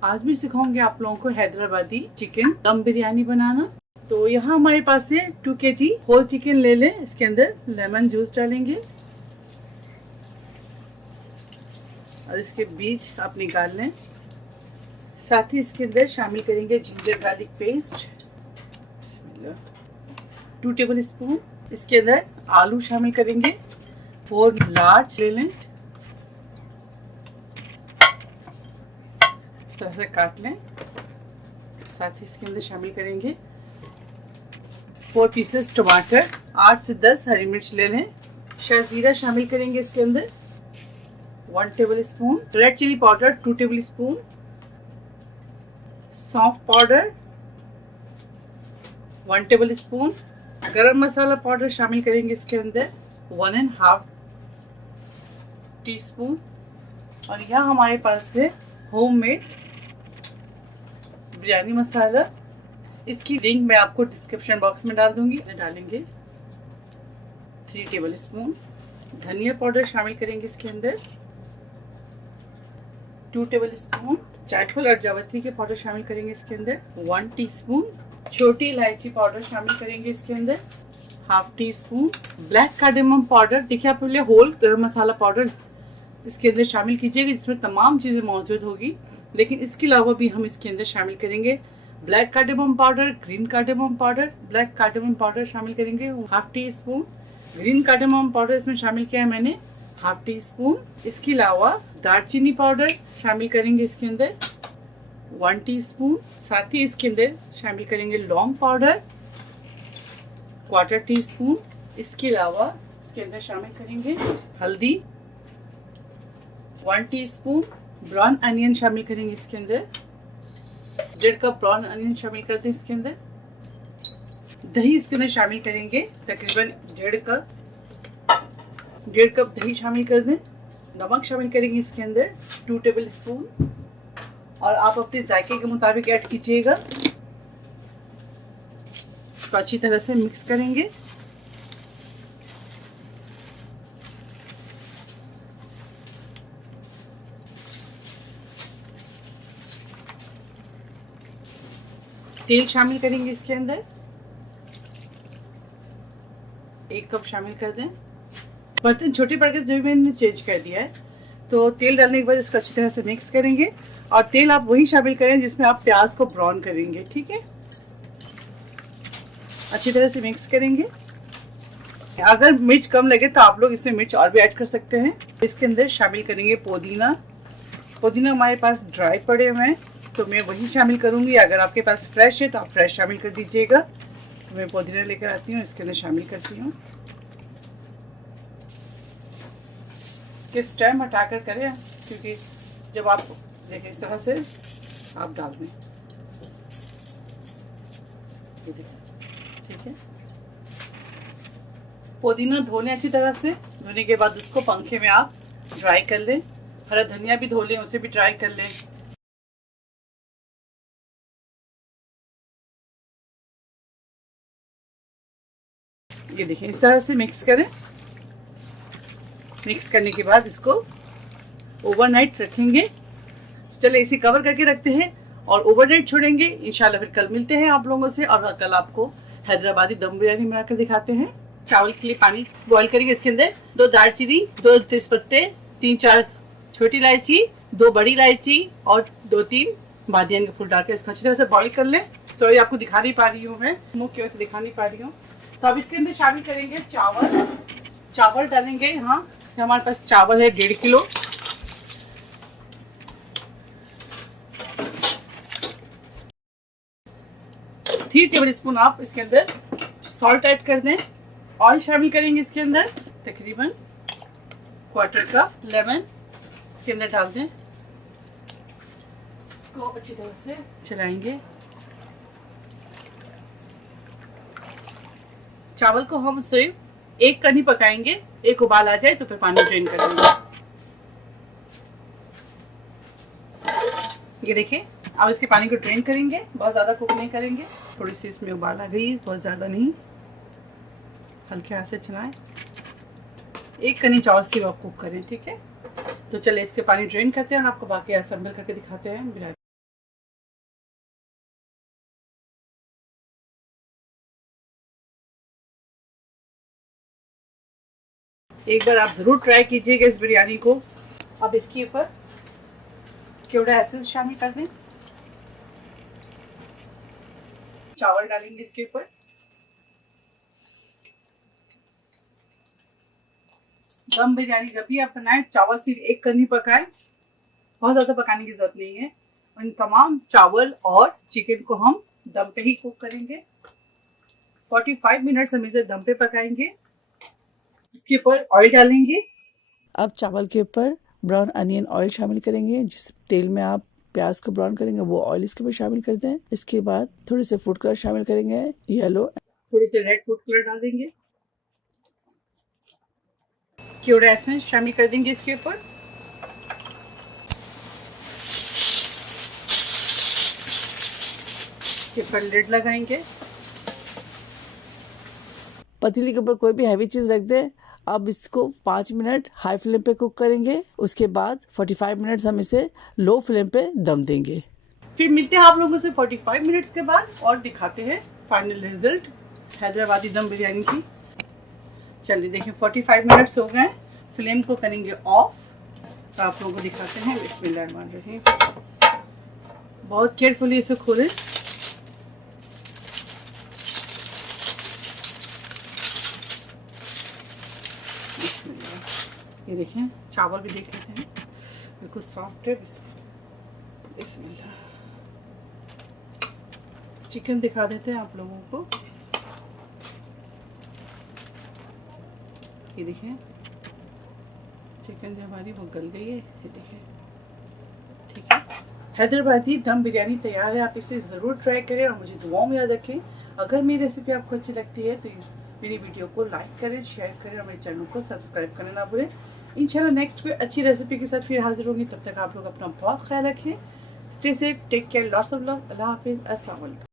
आज भी सिखाऊंगी आप लोगों को हैदराबादी चिकन दम बिरयानी बनाना। तो यहाँ हमारे पास है 2 kg होल चिकन ले लें। इसके अंदर लेमन जूस डालेंगे और इसके बीज आप निकाल लें। साथ ही इसके अंदर शामिल करेंगे ginger garlic paste 2 table spoon. इसके अंदर आलू शामिल करेंगे 4 लार्ज ले लें, इस तरह से काट लें। साथ ही इसके अंदर शामिल करेंगे 4 पीसेस टमाटर, 8 से 10 हरी मिर्च ले लें। शाजीरा शामिल करेंगे इसके अंदर 1 tablespoon. Red chilli powder 2 tablespoon. सौंफ powder 1 tablespoon. Garam masala powder शामिल करेंगे इसके अंदर 1.5 टीस्पून। और यह हमारे पास है होममेड बिरयानी मसाला। इसकी लिंक मैं आपको डिस्क्रिप्शन बॉक्स में डाल दूंगी। डालेंगे 3 टेबल स्पून। धनिया पाउडर शामिल करेंगे इसके अंदर 2 टेबल स्पून। जायफल और जावित्री के पाउडर शामिल करेंगे इसके अंदर 1 टीस्पून। छोटी इलायची पाउडर शामिल करेंगे इसके अंदर 1/2 टीस्पून। ब्लैक कार्डेमम पाउडर, देखिए आप पहले होल गरम मसाला पाउडर इसके अंदर शामिल कीजिएगा जिसमें तमाम चीज़ें मौजूद होगी। लेकिन इसके अलावा भी हम इसके अंदर शामिल करेंगे black cardamom powder, green cardamom powder. Black cardamom powder शामिल करेंगे 1/2 टीस्पून। ग्रीन कार्डेमम पाउडर इसमें शामिल किया है मैंने 1/2 टीस्पून। इसके अलावा दालचीनी पाउडर शामिल करेंगे इसके अंदर 1 टीस्पून। साथ ही इसके अंदर शामिल करेंगे लौंग पाउडर 1/4 टीस्पून। इसके अलावा इसके अंदर शामिल करेंगे हल्दी 1 टीस्पून। ब्राउन अनियन शामिल करेंगे इसके अंदर 1.5 कप ब्राउन अनियन शामिल कर दें इसके अंदर। दही इसके अंदर शामिल करेंगे तकरीबन 1.5 कप दही शामिल कर दें। नमक शामिल करेंगे इसके अंदर 2 टेबल स्पून और आप अपने जायके के मुताबिक ऐड कीजिएगा। तो अच्छी तरह से मिक्स करेंगे। तेल शामिल करेंगे इसके अंदर 1 कप शामिल कर दें। बर्तन छोटे पड़ गए जो मैंने चेंज कर दिया है। तो तेल डालने के बाद इसको अच्छी तरह से मिक्स करेंगे और तेल आप वही शामिल करें जिसमें आप प्याज को ब्राउन करेंगे, ठीक है। अच्छी तरह से मिक्स करेंगे। अगर मिर्च कम लगे तो आप लोग इसमें मिर्च और भी ऐड कर सकते हैं। इसके अंदर शामिल करेंगे पुदीना। पुदीना हमारे पास ड्राई पड़े हुए हैं तो मैं वही शामिल करूंगी। अगर आपके पास फ्रेश है तो आप फ्रेश शामिल कर दीजिएगा। तो मैं पुदीना लेकर आती हूँ, इसके अंदर शामिल करती हूँ। इसके स्टेम हटाकर करें क्योंकि जब आप देखें इस तरह से आप डाल दें, ठीक है। पुदीना धो लें अच्छी तरह से। धोने के बाद उसको पंखे में आप ड्राई कर लें। हरा धनिया भी धो लें, उसे भी ड्राई कर लें। ये देखें इस तरह से मिक्स करें। मिक्स करने के बाद इसको ओवरनाइट रखेंगे। चलिए इसे कवर करके रखते हैं और ओवरनाइट छोड़ेंगे। इंशाल्लाह फिर कल मिलते हैं आप लोगों से और कल आपको हैदराबादी दम बिरयानी बनाकर दिखाते हैं। चावल के लिए पानी बॉईल करेंगे। इसके अंदर 2 दालचीनी, 2 तेजपत्ते, 3-4 छोटी इलायची, 2 बड़ी इलायची और 2-3 बादियान के फूल डालकर इसको अच्छी तरह से बॉईल कर लें। तो ये आपको दिखा नहीं पा रही हूँ, मैं मुंह की वजह से दिखा नहीं पा रही हूँ। तो अब इसके अंदर शामिल करेंगे चावल। चावल डालेंगे। यहाँ हमारे पास चावल है 1.5 किलो। थ्री टेबल स्पून आप इसके अंदर सॉल्ट ऐड कर दें। ऑयल शामिल करेंगे इसके अंदर तकरीबन 1/4 कप। लेमन इसके अंदर डाल दें। इसको अच्छी तरह से चलाएंगे। चावल को हम सिर्फ 1 कढ़ी पकाएंगे। 1 उबाल आ जाए तो फिर पानी ड्रेन कर देंगे। ये देखिए अब इसके पानी को ड्रेन करेंगे। बहुत ज़्यादा कुक नहीं करेंगे। थोड़ी सी इसमें उबाल आ गई, बहुत ज़्यादा नहीं, हल्के हाथ से चलाएं। 1 कढ़ी चावल सिर्फ आप कुक करें, ठीक है। तो चलिए इसके पानी ड्रेन करते हैं और आपको बाकी असेंबल करके दिखाते हैं। एक बार आप ज़रूर ट्राई कीजिएगा इस बिरयानी को। अब इसके ऊपर केवड़ा एसेंस शामिल कर दें। चावल डालेंगे इसके ऊपर। दम बिरयानी जब भी आप बनाएं, चावल सिर्फ एक कनी पकाएं, बहुत ज़्यादा पकाने की जरूरत नहीं है। इन तमाम चावल और चिकन को हम दम पे ही कुक करेंगे। 45 मिनट्स हम इसे दम पे पकाएंगे। इसके ऊपर ऑयल डालेंगे। अब चावल के ऊपर ब्राउन अनियन ऑयल शामिल करेंगे। जिस तेल में आप प्याज को ब्राउन करेंगे वो ऑयल इसके ऊपर शामिल कर दें। इसके बाद थोड़े से फूड कलर शामिल करेंगे, येलो, थोड़ी से रेड फूड कलर डाल देंगे। केवड़ा एसेंस शामिल कर देंगे इसके ऊपर। इसके ऊपर लिड लगाएंगे। पतीली के ऊपर कोई भी हैवी चीज रख दे। अब इसको 5 मिनट हाई फ्लेम पे कुक करेंगे। उसके बाद 45 मिनट्स हम इसे लो फ्लेम पे दम देंगे। फिर मिलते हैं आप लोगों से 45 मिनट्स के बाद और दिखाते हैं फाइनल रिजल्ट हैदराबादी दम बिरयानी की। चलिए देखिए 45 मिनट्स हो गए। फ्लेम को करेंगे ऑफ। तो आप लोगों को दिखाते हैं। बिस्मिल्लाहिर्रहमानिर्रहीम। बहुत केयरफुली इसे खोलें। ये देखिए चावल भी देख लेते हैं, बिल्कुल सॉफ्ट है। बिस्मिल्लाह। चिकन दिखा देते हैं आप लोगों को। ये देखिए चिकन जो हमारी वो गल गई है। ये देखिए, ठीक है। हैदराबादी दम बिरयानी तैयार है। आप इसे ज़रूर ट्राई करें और मुझे दुआओं में याद रखें। अगर मेरी रेसिपी आपको अच्छी लगती है तो मेरी वीडियो को लाइक करें, शेयर करें और मेरे चैनल को सब्सक्राइब करना ना भूलें। इंशाल्लाह नेक्स्ट कोई अच्छी रेसिपी के साथ फिर हाजिर होंगी। तब तक आप लोग अपना बहुत ख्याल रखें। Stay safe, take care, lots of love. अल्लाह हाफिज़, अस्सलाम वालेकुम।